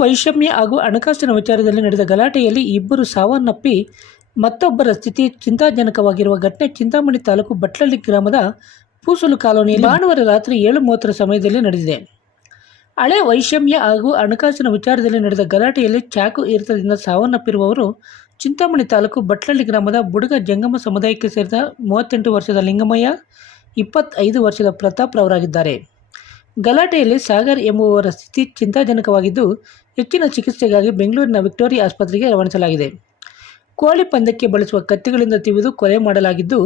ವೈಷಮ್ಯ ಹಾಗೂ ಹಣಕಾಸಿನ ವಿಚಾರದಲ್ಲಿ ನಡೆದ ಗಲಾಟೆಯಲ್ಲಿ ಇಬ್ಬರು ಸಾವನ್ನಪ್ಪಿ ಮತ್ತೊಬ್ಬರ ಸ್ಥಿತಿ ಚಿಂತಾಜನಕವಾಗಿರುವ ಘಟನೆ ಚಿಂತಾಮಣಿ ತಾಲೂಕು ಬಟ್ಲಳ್ಳಿ ಗ್ರಾಮದ ಪೂಸಲು ಕಾಲೋನಿಯಲ್ಲಿ ಭಾನುವಾರ ರಾತ್ರಿ ಏಳು ಮೂವತ್ತರ ಸಮಯದಲ್ಲಿ ನಡೆದಿದೆ. ಹಳೆ ವೈಷಮ್ಯ ಹಾಗೂ ಹಣಕಾಸಿನ ವಿಚಾರದಲ್ಲಿ ನಡೆದ ಗಲಾಟೆಯಲ್ಲಿ ಚಾಕು ಇರಿತದಿಂದ ಸಾವನ್ನಪ್ಪಿರುವವರು ಚಿಂತಾಮಣಿ ತಾಲೂಕು ಬಟ್ಲಳ್ಳಿ ಗ್ರಾಮದ ಬುಡಗ ಜಂಗಮ ಸಮುದಾಯಕ್ಕೆ ಸೇರಿದ ಮೂವತ್ತೆಂಟು ವರ್ಷದ ಲಿಂಗಮಯ್ಯ, ಇಪ್ಪತ್ತೈದು ವರ್ಷದ ಪ್ರತಾಪ್ ರವರಾಗಿದ್ದಾರೆ ಗಲಾಟೆಯಲ್ಲಿ ಸಾಗರ್ ಎಂಬುವವರ ಸ್ಥಿತಿ ಚಿಂತಾಜನಕವಾಗಿದ್ದು, ಹೆಚ್ಚಿನ ಚಿಕಿತ್ಸೆಗಾಗಿ ಬೆಂಗಳೂರಿನ ವಿಕ್ಟೋರಿಯಾ ಆಸ್ಪತ್ರೆಗೆ ರವಾನಿಸಲಾಗಿದೆ. ಕೋಳಿ ಪಂದ್ಯಕ್ಕೆ ಬಳಸುವ ಕತ್ತಿಗಳಿಂದ ತಿವಿದು ಕೊಲೆ ಮಾಡಲಾಗಿದ್ದು,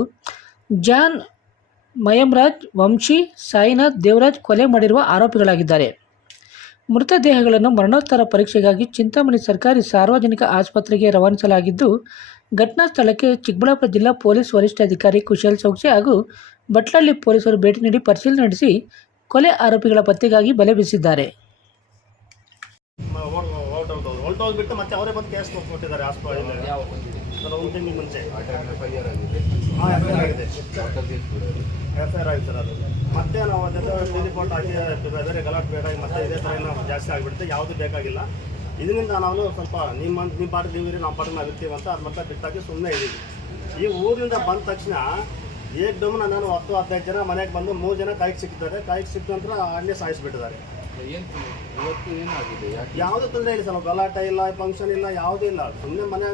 ಜಾನ್ ಮಯಂರಾಜ್, ವಂಶಿ, ಸಾಯಿನಾಥ್, ದೇವರಾಜ್ ಕೊಲೆ ಮಾಡಿರುವ ಆರೋಪಿಗಳಾಗಿದ್ದಾರೆ. ಮೃತದೇಹಗಳನ್ನು ಮರಣೋತ್ತರ ಪರೀಕ್ಷೆಗಾಗಿ ಚಿಂತಾಮಣಿ ಸರ್ಕಾರಿ ಸಾರ್ವಜನಿಕ ಆಸ್ಪತ್ರೆಗೆ ರವಾನಿಸಲಾಗಿದ್ದು, ಘಟನಾ ಸ್ಥಳಕ್ಕೆ ಚಿಕ್ಕಬಳ್ಳಾಪುರ ಜಿಲ್ಲಾ ಪೊಲೀಸ್ ವರಿಷ್ಠಾಧಿಕಾರಿ ಕುಶಲ್ ಚೌಕ್ಸಿ ಹಾಗೂ ಬಟ್ಲಳ್ಳಿ ಪೊಲೀಸರು ಭೇಟಿ ನೀಡಿ ಪರಿಶೀಲನೆ ನಡೆಸಿ ಕೊಲೆ ಆರೋಪಿಗಳ ಪತ್ತೆಗಾಗಿ ಬಲೆ ಬೀಸಿದ್ದಾರೆ ಹೊರಟೋಗ್ಬಿಟ್ಟು ಮತ್ತೆ ಅವರೇ ಬಂದು ಕೇಸ್ ಕೊಟ್ಟಿದ್ದಾರೆ ಹಾಸ್ಪಿಟಲ್ ನಾನು ಒಂದು ತಿಂಗಳ ಮುಂಚೆ ಎಫ್ ಐ ಆರ್ ಆಗಿದೆ ಸರ್ ಅದು ಮತ್ತೆ ನಾವು ಅದೆಲ್ಲ ರಿಪೋರ್ಟ್ ಹಾಕಿ ಬೇರೆ ಗಲಾಟೆ ಬೇಡ ಮತ್ತೆ ಇದೇ ಥರ ಜಾಸ್ತಿ ಆಗಿಬಿಡುತ್ತೆ ಯಾವುದು ಬೇಕಾಗಿಲ್ಲ ಇದರಿಂದ ನಾವು ಸ್ವಲ್ಪ ನಿಮ್ಮ ನಿಮ್ಮ ಪಾಟಿಗೆ ನೀವು ಇರಿ ನಮ್ಮ ಪಾಟಿಗೆ ನಾವು ಅಂತ ಅದು ಮತ್ತೆ ಬಿಟ್ಟಾಗಿ ಸುಮ್ಮನೆ ಇದ್ದೀವಿ ಈ ಊರಿಂದ ಬಂದ ತಕ್ಷಣ ಏಕ್ ಡಮ್ ನಾನು ಹತ್ತು ಹದಿನೈದು ಜನ ಮನೆಗೆ ಬಂದು ಮೂರು ಜನ ಕಾಯಿಗೆ ಸಿಕ್ಕಿದ್ದಾರೆ. ಕಾಯಿಗೆ ಸಿಕ್ಕ ನಂತರ ಅಲ್ಲೇ ಸಾಯಿಸಿಬಿಟ್ಟಿದ್ದಾರೆ. ಏನು ಇವತ್ತು ಏನಾಗಿದೆ? ಯಾಕೆ? ಯಾವುದೇ ತೊಂದರೆ ಇಲ್ಲ ಸರ್. ಗಲಾಟೆ ಇಲ್ಲ ಫಂಕ್ಷನ್ ಇಲ್ಲ ಯಾವುದೂ ಇಲ್ಲ. ಸುಮ್ಮನೆ ಮನೆ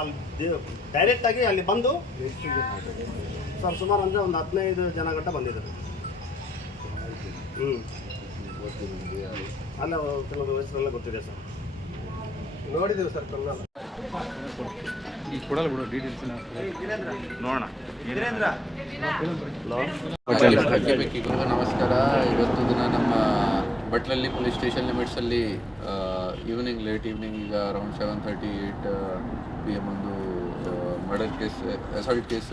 ಅಲ್ಲಿ ಡೈರೆಕ್ಟ್ ಆಗಿ ಅಲ್ಲಿ ಬಂದು ಎಷ್ಟು ಜನ ಆಗಿದೆ ಸರ್ ಸುಮಾರು ಅಂದರೆ ಒಂದು ಹದಿನೈದು ಜನ ಗಂಟ ಬಂದಿದ್ದಾರೆ. ಹ್ಞೂ ಗೊತ್ತಿಲ್ಲ ನಿಮ್ಗೆ ಯಾರು ಅಲ್ಲ ಕೆಲವು ಹೆಸರೆಲ್ಲ ಗೊತ್ತಿದೆ ಸರ್. ನೋಡಿದ್ದೀವಿ ಸರ್ ಕಣ್ಣಲ್ಲ ನೋಡೋಣ. ನಮಸ್ಕಾರ. ಇವತ್ತು ದಿನ ನಮ್ಮ ಬಟ್ಲಲ್ಲಿ ಪೊಲೀಸ್ ಸ್ಟೇಷನ್ ಲಿಮಿಟ್ಸಲ್ಲಿ ಈವ್ನಿಂಗ್ ಲೇಟ್ ಈವ್ನಿಂಗ್ ಈಗ around seven thirty eight P M ಒಂದು ಮರ್ಡರ್ ಕೇಸ್ ಅಸಾಲ್ಟ್ ಕೇಸ್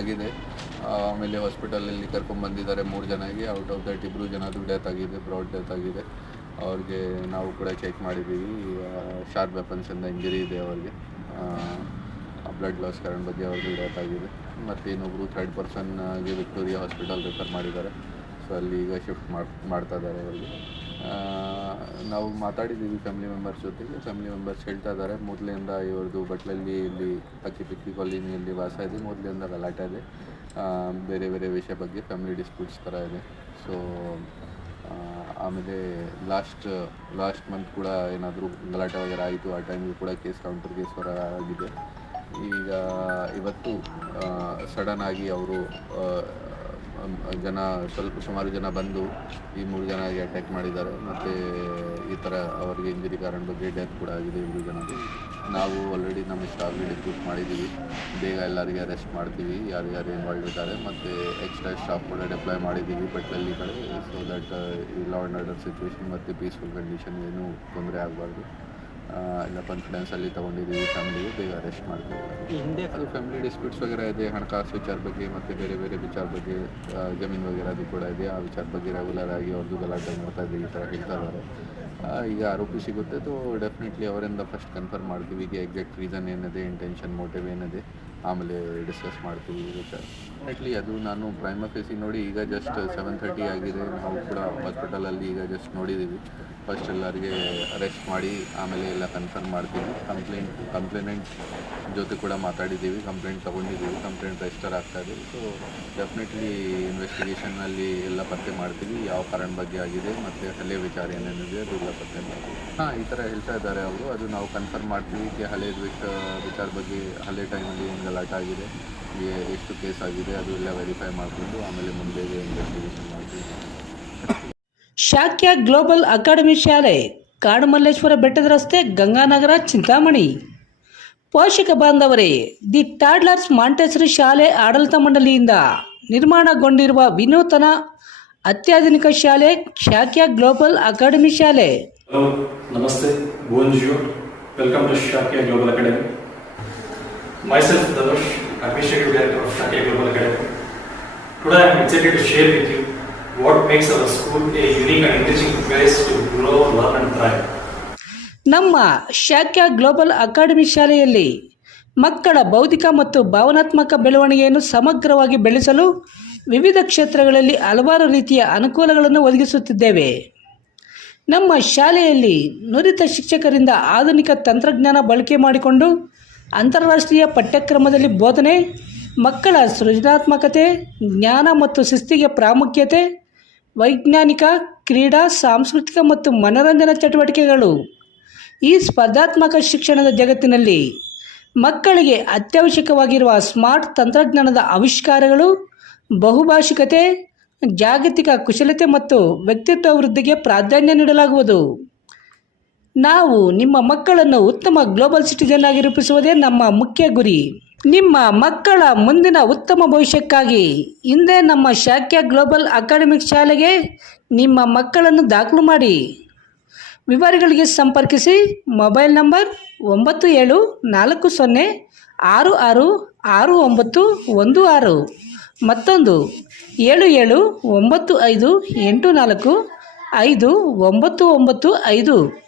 ಆಗಿದೆ. ಆಮೇಲೆ ಹಾಸ್ಪಿಟಲಲ್ಲಿ ಕರ್ಕೊಂಡ್ಬಂದಿದ್ದಾರೆ ಮೂರು ಜನಗೆ ಔಟ್ ಆಫ್ ದಟ್ ಇಬ್ಬರು ಜನದು ಡೆತ್ ಆಗಿದೆ ಬ್ರಾಡ್ ಡೆತ್ ಆಗಿದೆ. ಅವ್ರಿಗೆ ನಾವು ಕೂಡ ಚೆಕ್ ಮಾಡಿದ್ದೀವಿ. ಶಾರ್ಪ್ ವೆಪನ್ಸಿಂದ ಇಂಜುರಿ ಇದೆ ಅವ್ರಿಗೆ. ಬ್ಲಡ್ ಲಾಸ್ ಕಾರಣ ಬಗ್ಗೆ ಅವ್ರಿಗೆ ಡೆತ್ ಆಗಿದೆ. ಮತ್ತು ಇನ್ನೊಬ್ಬರು ಥರ್ಡ್ ಪರ್ಸನ್ಗೆ ವಿಕ್ಟೋರಿಯಾ ಹಾಸ್ಪಿಟಲ್ ರೆಫರ್ ಮಾಡಿದ್ದಾರೆ. ಸೊ ಅಲ್ಲಿ ಈಗ ಶಿಫ್ಟ್ ಮಾಡಿ, ಮಾಡ್ತಾ ಇದ್ದಾರೆ ಅವರಿಗೆ. ನಾವು ಮಾತಾಡಿದ್ದೀವಿ ಫ್ಯಾಮಿಲಿ ಮೆಂಬರ್ಸ್ ಜೊತೆಗೆ. ಫ್ಯಾಮಿಲಿ ಮೆಂಬರ್ಸ್ ಹೇಳ್ತಾ ಇದ್ದಾರೆ, ಮೊದಲಿಂದ ಇವ್ರದ್ದು ಬಟ್ಲಲ್ಲಿ ಇಲ್ಲಿ ಪಕ್ಕಿ ಪಿಕ್ಕಿ ಕಾಲೋನಿಯಲ್ಲಿ ವಾಸ ಇದೆ, ಮೊದಲಿಂದ ಗಲಾಟೆ ಇದೆ. ಬೇರೆ ಬೇರೆ ವಿಷಯ ಬಗ್ಗೆ ಫ್ಯಾಮಿಲಿ ಡಿಸ್ಪ್ಯೂಟ್ಸ್ ಥರ ಇದೆ. ಸೊ ಆಮೇಲೆ ಲಾಸ್ಟ್ ಲಾಸ್ಟ್ ಮಂತ್ ಕೂಡ ಏನಾದರೂ ಗಲಾಟೆ ವಗೈರೆ ಆಯಿತು, ಆ ಟೈಮಿಗೆ ಕೂಡ ಕೇಸ್ ಕೌಂಟರ್ ಕೇಸ್ ಹೊರ ಆಗಿದೆ. ಈಗ ಇವತ್ತು ಸಡನ್ ಆಗಿ ಅವರು ಜನ, ಸ್ವಲ್ಪ ಸುಮಾರು ಜನ ಬಂದು ಈ ಮೂರು ಜನಗೆ ಅಟ್ಯಾಕ್ ಮಾಡಿದ್ದಾರೆ. ಮತ್ತು ಈ ಥರ ಅವರಿಗೆ ಇಂಜುರಿ ಕಾರಣ ಬಗ್ಗೆ ಡೆತ್ ಕೂಡ ಆಗಿದೆ ಮೂರು ಜನಕ್ಕೆ ನಾವು ಆಲ್ರೆಡಿ ನಮ್ಮ ಸ್ಟಾಫ್ಗೆ ರಿಕ್ರೂಟ್ ಮಾಡಿದ್ದೀವಿ. ಬೇಗ ಎಲ್ಲರಿಗೆ ಅರೆಸ್ಟ್ ಮಾಡ್ತೀವಿ. ಯಾರು ಯಾರು ಇನ್ವಾಲ್ವ್ ಇದ್ದಾರೆ. ಮತ್ತು ಎಕ್ಸ್ಟ್ರಾ ಸ್ಟಾಫ್ ಕೂಡ ಡಿಪ್ಲಾಯ್ ಮಾಡಿದ್ದೀವಿ ಬಟ್ಲಲ್ಲಿ ಕಡೆ. So that law and order situation ಮತ್ತು ಪೀಸ್ಫುಲ್ ಕಂಡೀಷನ್ ಏನೂ ತೊಂದರೆ ಆಗಬಾರ್ದು. ಎಲ್ಲ ಕಾನ್ಫಿಡೆನ್ಸಲ್ಲಿ ತೊಗೊಂಡಿದ್ದೀವಿ ಫ್ಯಾಮಿಲಿಗೆ ಬೇಗ ಅರೆಸ್ಟ್ ಮಾಡ್ತೀವಿ ಹಿಂದೆ ಅದು ಫ್ಯಾಮಿಲಿ ಡಿಸ್ಪ್ಯೂಟ್ಸ್ ವಗೇರೆ ಇದೆ ಹಣಕಾಸು ವಿಚಾರ ಬಗ್ಗೆ ಮತ್ತು ಬೇರೆ ಬೇರೆ ವಿಚಾರ ಬಗ್ಗೆ ಜಮೀನು ವಗೇರ ಅದು ಕೂಡ ಇದೆ. ಆ ವಿಚಾರ ಬಗ್ಗೆ ರೆಗ್ಯುಲರ್ ಆಗಿ ಅವ್ರದ್ದು ಗಲಾಟೆ ಮಾಡ್ತಾ ಇದ್ದೀವಿ ಈ ಥರ ಹೇಳ್ತಾ ಇದ್ದಾರೆ. ಈಗ ಆರೋಪಿ ಸಿಗುತ್ತೆ ಅದು ಡೆಫಿನೆಟ್ಲಿ ಅವರಿಂದ ಫಸ್ಟ್ ಕನ್ಫರ್ಮ್ ಮಾಡ್ತೀವಿ ಈಗ ಎಕ್ಸಾಕ್ಟ್ ರೀಸನ್ ಏನಿದೆ ಇಂಟೆನ್ಷನ್ ಮೋಟಿವ್ ಏನಿದೆ. ಆಮೇಲೆ ಡಿಸ್ಕಸ್ ಮಾಡ್ತೀವಿ ಡೆಫಿನೆಟ್ಲಿ ಅದು ನಾನು ಪ್ರೈಮ ಫೇಸಿ ನೋಡಿ ಈಗ ಜಸ್ಟ್ ಸೆವೆನ್ ತರ್ಟಿ ಆಗಿದೆ. ನಾವು ಕೂಡ ಹಾಸ್ಪಿಟಲಲ್ಲಿ ಈಗ ಜಸ್ಟ್ ನೋಡಿದ್ದೀವಿ ಫಸ್ಟ್ ಎಲ್ಲರಿಗೆ ಅರೆಸ್ಟ್ ಮಾಡಿ, ಆಮೇಲೆ ಎಲ್ಲ ಕನ್ಫರ್ಮ್ ಮಾಡ್ತೀವಿ. ಕಂಪ್ಲೇಂಟ್ ಕಂಪ್ಲೇನೆಂಟ್ ಜೊತೆ ಕೂಡ ಮಾತಾಡಿದ್ದೀವಿ ಕಂಪ್ಲೇಂಟ್ ತೊಗೊಂಡಿದ್ದೀವಿ ಕಂಪ್ಲೇಂಟ್ ರಿಜಿಸ್ಟರ್ ಆಗ್ತಾ ಇದೆ. ಸೊ ಡೆಫಿನೆಟ್ಲಿ ಇನ್ವೆಸ್ಟಿಗೇಷನ್ನಲ್ಲಿ ಎಲ್ಲ ಪತ್ತೆ ಮಾಡ್ತೀವಿ. ಯಾವ ಕಾರಣ ಬಗ್ಗೆ ಆಗಿದೆ ಮತ್ತು ಹಳೆ ವಿಚಾರ ಏನೇನಿದೆ ಎಲ್ಲ ಪತ್ತೆ ಮಾಡ್ತೀವಿ. ಹಾಂ, ಈ ಥರ ಹೇಳ್ತಾ ಇದ್ದಾರೆ ಅವರು. ಅದು ನಾವು ಕನ್ಫರ್ಮ್ ಮಾಡ್ತೀವಿ. ಹಳೆ ವಿಚಾರ ಬಗ್ಗೆ ಹಳೆ ಟೈಮಲ್ಲಿ ಏನು ಗಲಾಟೆ ಆಗಿದೆ. ಎಷ್ಟು ಕೇಸ್ ಆಗಿದೆ ಅದು ಎಲ್ಲ ವೆರಿಫೈ ಮಾಡಿಕೊಂಡು ಆಮೇಲೆ ಮುಂದೆ ಇನ್ವೆಸ್ಟಿಗೇಷನ್ ಮಾಡ್ತೀವಿ. ಶಾಕ್ಯ ಗ್ಲೋಬಲ್ ಅಕಾಡೆಮಿ ಶಾಲೆ ಕಾಡುಮಲ್ಲೇಶ್ವರ ಬೆಟ್ಟದ ರಸ್ತೆ ಗಂಗಾನಗರ ಚಿಂತಾಮಣಿ. ಪೋಷಕ ಬಾಂಧವರೇ ದಿ ಟಾಡ್ಲರ್ಸ್ ಮಾಂಟೆಸರಿ ಶಾಲೆ ಆಡಳಿತ ಮಂಡಳಿಯಿಂದ ನಿರ್ಮಾಣಗೊಂಡಿರುವ ವಿನೂತನ ಅತ್ಯಾಧುನಿಕ ಶಾಲೆ ಶಾಕ್ಯ ಗ್ಲೋಬಲ್ ಅಕಾಡೆಮಿ ಶಾಲೆ. ನಮಸ್ತೆ welcome to Global Academy. Myself, Dhanush, Administrative Director of Shakya Global Academy. Today I am excited to share with you what makes our school a unique and enriching place to grow, learn and thrive. ನಮ್ಮ Shakya global academy ಶಾಲೆಯಲ್ಲಿ ಮಕ್ಕಳ ಬೌದ್ಧಿಕ ಮತ್ತು ಭಾವನಾತ್ಮಕ ಬೆಳವಣಿಗೆಯನ್ನು ಸಮಗ್ರವಾಗಿ ಬೆಳೆಸಲು ವಿವಿಧ ಕ್ಷೇತ್ರಗಳಲ್ಲಿ ಹಲವಾರು ರೀತಿಯ ಅನುಕೂಲಗಳನ್ನು ಒದಗಿಸುತ್ತಿದ್ದೇವೆ ನಮ್ಮ ಶಾಲೆಯಲ್ಲಿ ನುರಿತ ಶಿಕ್ಷಕರಿಂದ ಆಧುನಿಕ ತಂತ್ರಜ್ಞಾನ ಬಳಕೆ ಮಾಡಿಕೊಂಡು ಅಂತಾರಾಷ್ಟ್ರೀಯ ಪಠ್ಯಕ್ರಮದಲ್ಲಿ ಬೋಧನೆ, ಮಕ್ಕಳ ಸೃಜನಾತ್ಮಕತೆ, ಜ್ಞಾನ ಮತ್ತು ಶಿಸ್ತಿಗೆ ಪ್ರಾಮುಖ್ಯತೆ, ವೈಜ್ಞಾನಿಕ, ಕ್ರೀಡಾ, ಸಾಂಸ್ಕೃತಿಕ ಮತ್ತು ಮನರಂಜನಾ ಚಟುವಟಿಕೆಗಳು. ಈ ಸ್ಪರ್ಧಾತ್ಮಕ ಶಿಕ್ಷಣದ ಜಗತ್ತಿನಲ್ಲಿ ಮಕ್ಕಳಿಗೆ ಅತ್ಯವಶ್ಯಕವಾಗಿರುವ ಸ್ಮಾರ್ಟ್ ತಂತ್ರಜ್ಞಾನದ ಆವಿಷ್ಕಾರಗಳು ಬಹುಭಾಷಿಕತೆ ಜಾಗತಿಕ ಕುಶಲತೆ ಮತ್ತು ವ್ಯಕ್ತಿತ್ವ ವೃದ್ಧಿಗೆ ಪ್ರಾಧಾನ್ಯ ನೀಡಲಾಗುವುದು. ನಾವು ನಿಮ್ಮ ಮಕ್ಕಳನ್ನು ಉತ್ತಮ ಗ್ಲೋಬಲ್ ಸಿಟಿಜನ್ ಆಗಿ ರೂಪಿಸುವುದೇ ನಮ್ಮ ಮುಖ್ಯ ಗುರಿ. ನಿಮ್ಮ ಮಕ್ಕಳ ಮುಂದಿನ ಉತ್ತಮ ಭವಿಷ್ಯಕ್ಕಾಗಿ ಹಿಂದೆ ನಮ್ಮ ಶಾಖ್ಯ ಗ್ಲೋಬಲ್ ಅಕಾಡೆಮಿಕ್ ಶಾಲೆಗೆ ನಿಮ್ಮ ಮಕ್ಕಳನ್ನು ದಾಖಲು ಮಾಡಿ. ವಿವರಗಳಿಗೆ ಸಂಪರ್ಕಿಸಿ ಮೊಬೈಲ್ ನಂಬರ್ ಒಂಬತ್ತು ಏಳು ನಾಲ್ಕು ಸೊನ್ನೆ ಆರು ಆರು ಆರು ಒಂಬತ್ತು ಒಂದು ಆರು ಮತ್ತೊಂದು ಏಳು ಏಳು ಒಂಬತ್ತು ಐದು ಎಂಟು ನಾಲ್ಕು ಐದು ಒಂಬತ್ತು ಒಂಬತ್ತು ಐದು.